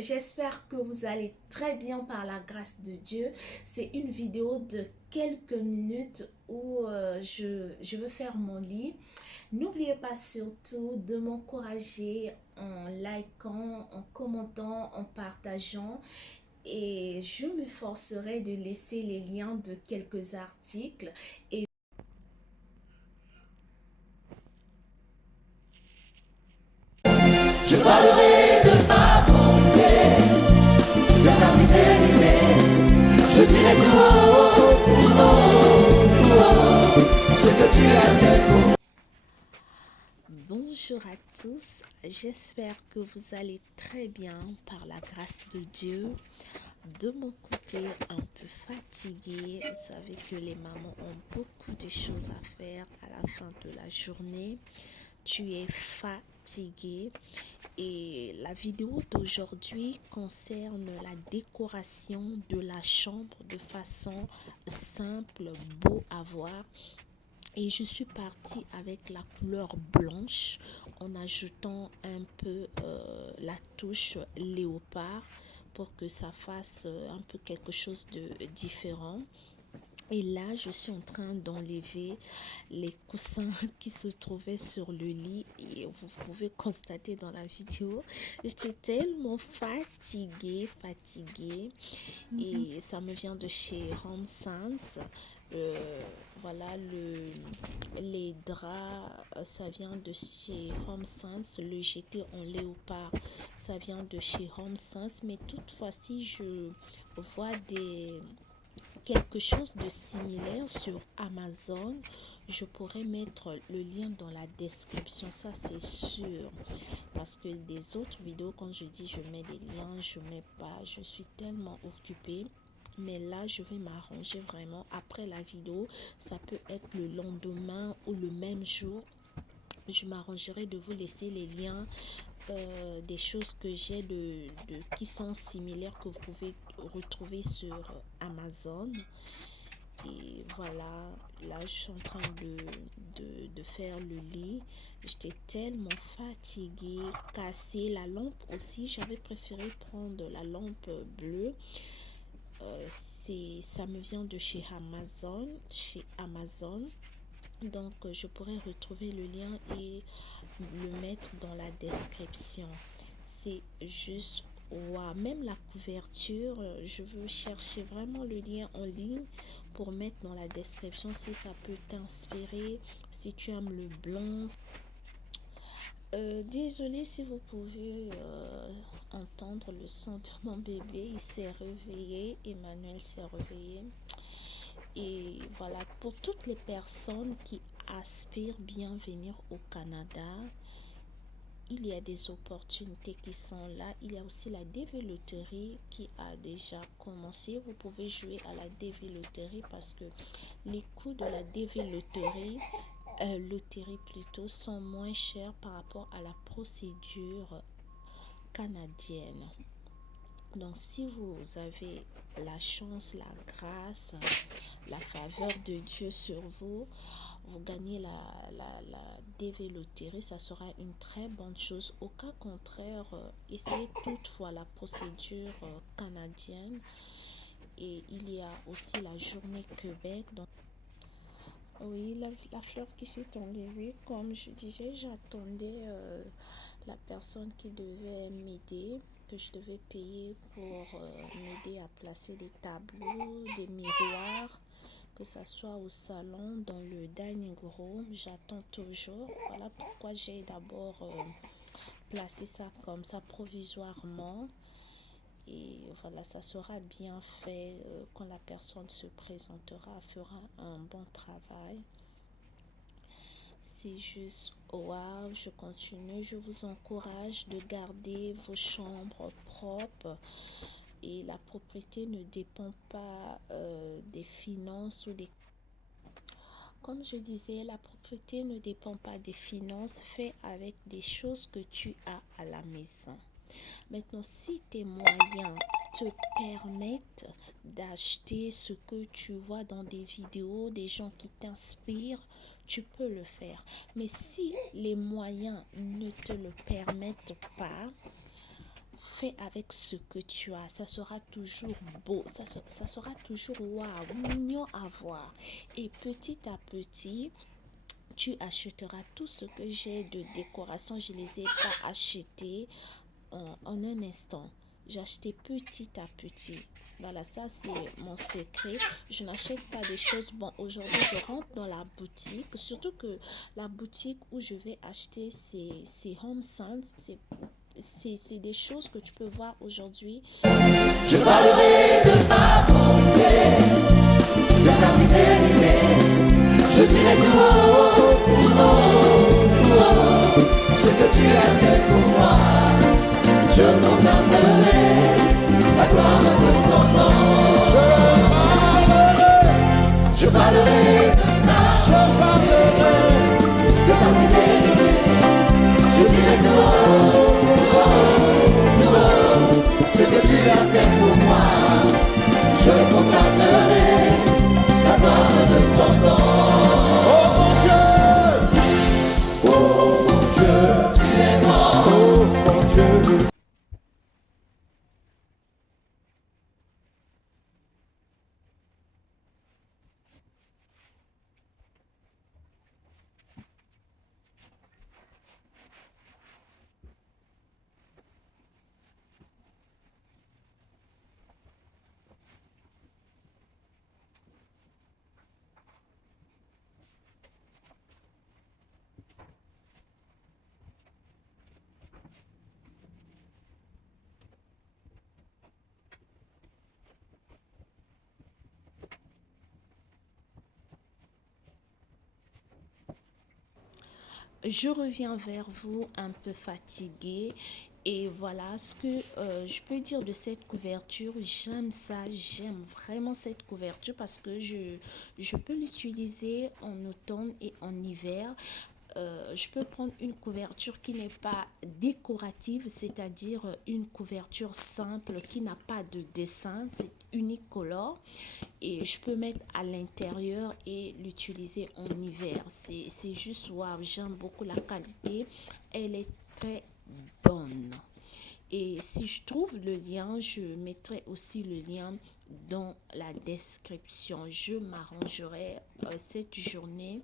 j'espère que vous allez très bien par la grâce de Dieu. C'est une vidéo de quelques minutes où je veux faire mon lit. N'oubliez pas surtout de m'encourager en likant, en commentant, en partageant. Et je m'efforcerai de laisser les liens de quelques articles. Et je parlerai de ta bonté, de ta fidélité. Je dirai tout haut, tout haut, tout haut, ce que tu as fait pour moi. bonjour à tous, j'espère que vous allez très bien par la grâce de Dieu. De mon côté, un peu fatiguée. Vous savez que les mamans ont beaucoup de choses à faire à la fin de la journée. Tu es fatiguée. Et la vidéo d'aujourd'hui concerne la décoration de la chambre de façon simple, beau à voir. Et je suis partie avec la couleur blanche en ajoutant un peu la touche léopard pour que ça fasse un peu quelque chose de différent. Et là, je suis en train d'enlever les coussins qui se trouvaient sur le lit. Et vous pouvez constater dans la vidéo, j'étais tellement fatiguée. Et ça me vient de chez Home Sense. Voilà, les draps, ça vient de chez Home Sense. Le GT en léopard, ça vient de chez Home Sense. Mais toutefois, si je vois quelque chose de similaire sur Amazon, je pourrais mettre le lien dans la description, ça c'est sûr, parce que des autres vidéos, quand je dis je mets des liens, je mets pas, je suis tellement occupée. Mais là, je vais m'arranger vraiment après la vidéo. Ça peut être le lendemain ou le même jour. Je m'arrangerai de vous laisser les liens des choses que j'ai qui sont similaires que vous pouvez retrouver sur Amazon. Et voilà, là je suis en train de faire le lit. J'étais tellement fatiguée, cassée. La lampe aussi, j'avais préféré prendre la lampe bleue. Ça me vient de chez Amazon. Donc, je pourrais retrouver le lien et le mettre dans la description. C'est juste, wow. Même la couverture, je veux chercher vraiment le lien en ligne pour mettre dans la description si ça peut t'inspirer, si tu aimes le blanc. Désolée si vous pouvez entendre le son de mon bébé. Il s'est réveillé, Emmanuel s'est réveillé. Et voilà, pour toutes les personnes qui aspirent bien venir au Canada, il y a des opportunités qui sont là. Il y a aussi la développerie qui a déjà commencé. Vous pouvez jouer à la développerie parce que les coûts de la développerie, loterie plutôt, sont moins chers par rapport à la procédure canadienne. Donc, si vous avez la chance, la grâce, la faveur de Dieu sur vous, vous gagnez la développerie, ça sera une très bonne chose. Au cas contraire, essayez toutefois la procédure canadienne. Et il y a aussi la journée Québec. Donc, oui, la fleur qui s'est enlevée, comme je disais, j'attendais la personne qui devait m'aider, que je devais payer pour m'aider à placer des tableaux, des miroirs, que ça soit au salon, dans le dining room. J'attends toujours. Voilà pourquoi j'ai d'abord placé ça comme ça provisoirement. Et voilà, ça sera bien fait quand la personne se présentera, fera un bon travail. C'est juste, wow, je continue. Je vous encourage de garder vos chambres propres. Et la propriété ne dépend pas des finances ou des... Comme je disais, la propriété ne dépend pas des finances. Fais avec des choses que tu as à la maison. Maintenant, si tes moyens te permettent d'acheter ce que tu vois dans des vidéos, des gens qui t'inspirent, tu peux le faire. Mais si les moyens ne te le permettent pas, fais avec ce que tu as. Ça sera toujours beau, ça sera toujours waouh, mignon à voir. Et petit à petit, tu achèteras tout ce que j'ai de décoration. Je ne les ai pas achetés en un instant. J'ai acheté petit à petit. Voilà, ça c'est mon secret. Je n'achète pas des choses. Bon, aujourd'hui, je rentre dans la boutique. Surtout que la boutique où je vais acheter, c'est Home Sense. C'est des choses que tu peux voir aujourd'hui. Je parlerai de ta bonté, de ta fidélité. Je dirai tout haut, tout haut, tout haut, ce que tu as fait pour moi. Je proclamerai la gloire de ton nom. Je parlerai de ça, de ta fidélité. Je dirai tout haut, ce que tu as fait pour moi. Je proclamerai la gloire de ton nom. Oh mon Dieu, tu es grand. Oh mon Dieu. Je reviens vers vous un peu fatiguée et voilà ce que je peux dire de cette couverture. J'aime ça, j'aime vraiment cette couverture parce que je peux l'utiliser en automne et en hiver. Je peux prendre une couverture qui n'est pas décorative, c'est-à-dire une couverture simple qui n'a pas de dessin, c'est unicolore et je peux mettre à l'intérieur et l'utiliser en hiver. C'est juste waouh, j'aime beaucoup la qualité, elle est très bonne. Et si je trouve le lien, je mettrai aussi le lien dans la description. Je m'arrangerai cette journée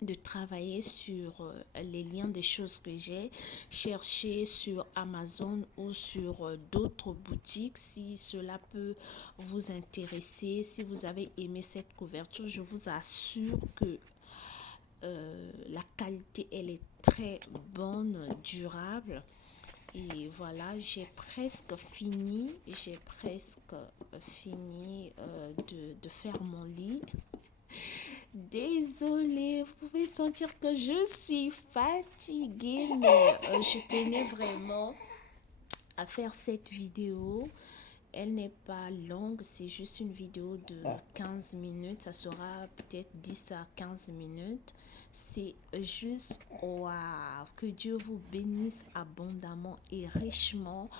de travailler sur les liens des choses que j'ai cherché sur Amazon ou sur d'autres boutiques. Si cela peut vous intéresser, si vous avez aimé cette couverture, je vous assure que la qualité elle est très bonne, durable. Et voilà, j'ai presque fini de faire mon lit. Désolée, vous pouvez sentir que je suis fatiguée, mais je tenais vraiment à faire cette vidéo. Elle n'est pas longue, c'est juste une vidéo de 15 minutes. Ça sera peut-être 10 à 15 minutes. C'est juste waouh! Que Dieu vous bénisse abondamment et richement.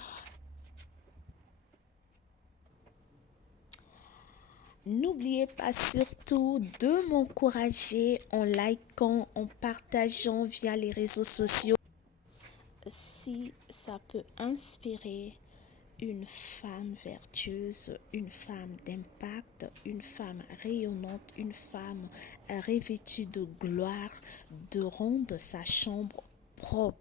N'oubliez pas surtout de m'encourager en likant, en partageant via les réseaux sociaux. Si ça peut inspirer une femme vertueuse, une femme d'impact, une femme rayonnante, une femme revêtue de gloire, de rendre sa chambre propre,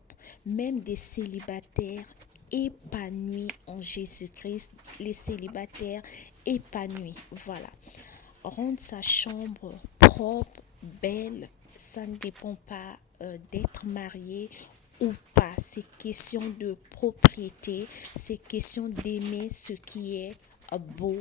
même des célibataires épanouis en Jésus-Christ, les célibataires épanouis, voilà. Rendre sa chambre propre, belle, ça ne dépend pas d'être marié ou pas. C'est question de propriété, c'est question d'aimer ce qui est beau.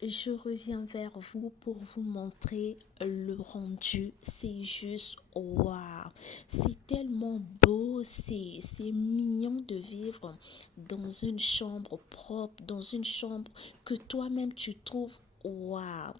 Je reviens vers vous pour vous montrer le rendu. C'est juste waouh, c'est tellement beau, c'est mignon de vivre dans une chambre propre, dans une chambre que toi-même tu trouves waouh.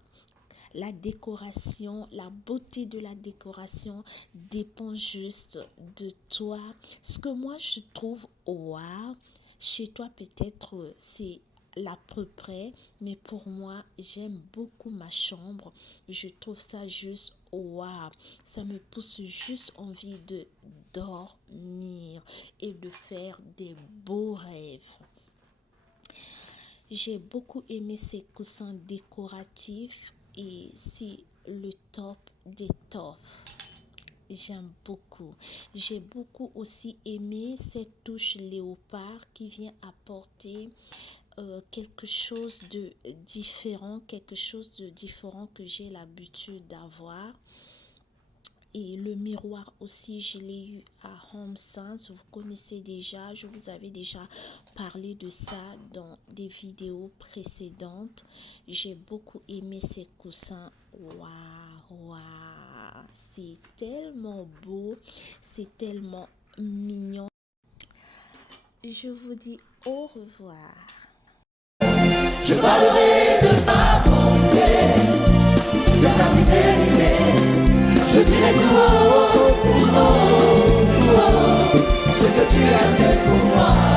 La décoration, la beauté de la décoration dépend juste de toi. Ce que moi je trouve waouh, chez toi peut-être c'est l'à peu près, mais pour moi j'aime beaucoup ma chambre. Je trouve ça juste waouh, ça me pousse juste envie de dormir et de faire des beaux rêves. J'ai beaucoup aimé ces coussins décoratifs et c'est le top des tops. J'aime beaucoup. J'ai beaucoup aussi aimé cette touche léopard qui vient apporter quelque chose de différent que j'ai l'habitude d'avoir. Et le miroir aussi, je l'ai eu à Home Sense. Vous connaissez déjà, je vous avais déjà parlé de ça dans des vidéos précédentes. J'ai beaucoup aimé ces coussins. Waouh, c'est tellement beau, c'est tellement mignon. Je vous dis au revoir. Je parlerai de ta bonté, de ta fidélité. Je dirai tout haut, ce que tu as fait pour moi.